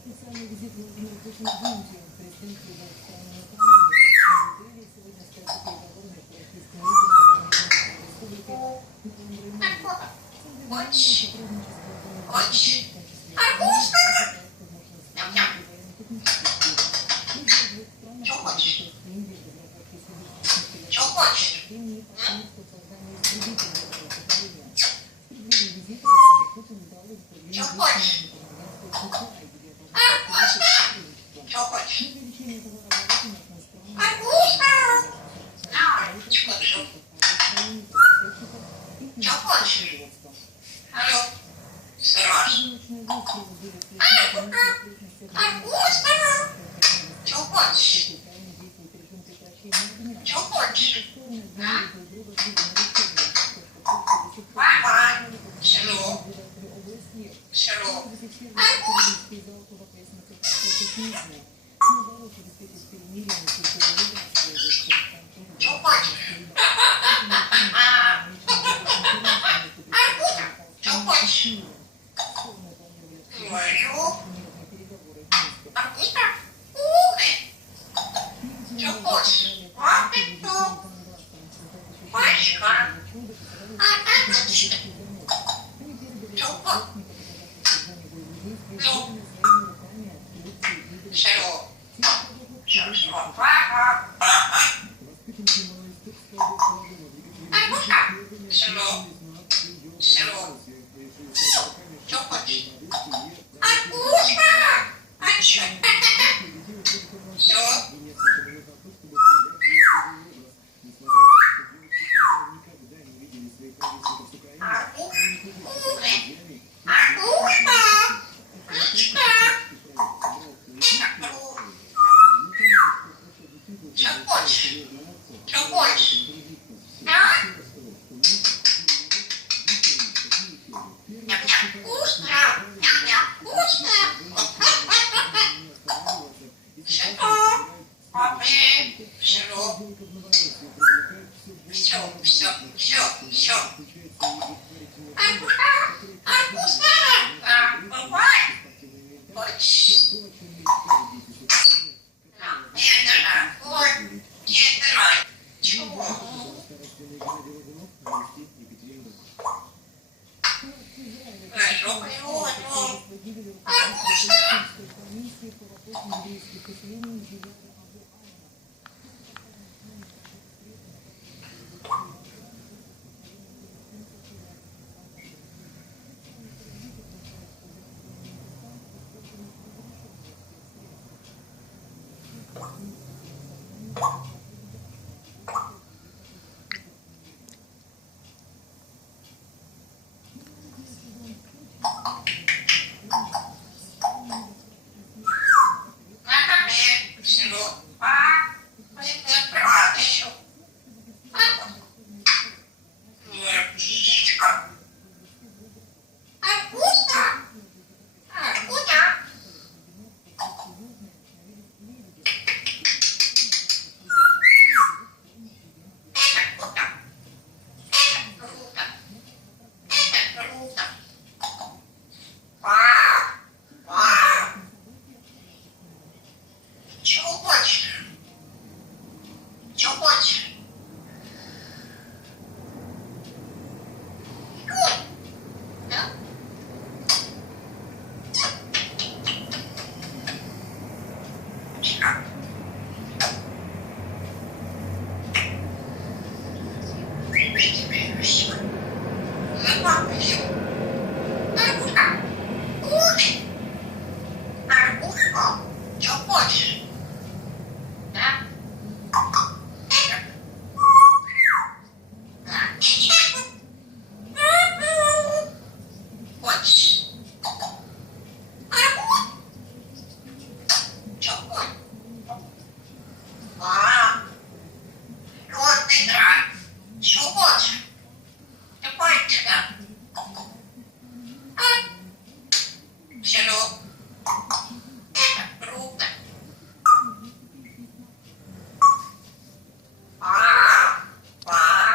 Официальный визит Владимира Путина в Индию. Президент прибыл в страну накануне. В Нью-Дели сегодня состоится переговоры между российским лидером и Республики Нарендра Моди. Сотрудничество в области, в том числе экономики, возможность военно-технических между двух стран Индии в разработке средств времени и партнерство в создании истребителей управления. В преддверии визита Владимир Путин дал интервью местному информагентству Китая, где обозначил сотрудничество. На увеличение товарооборота местной страны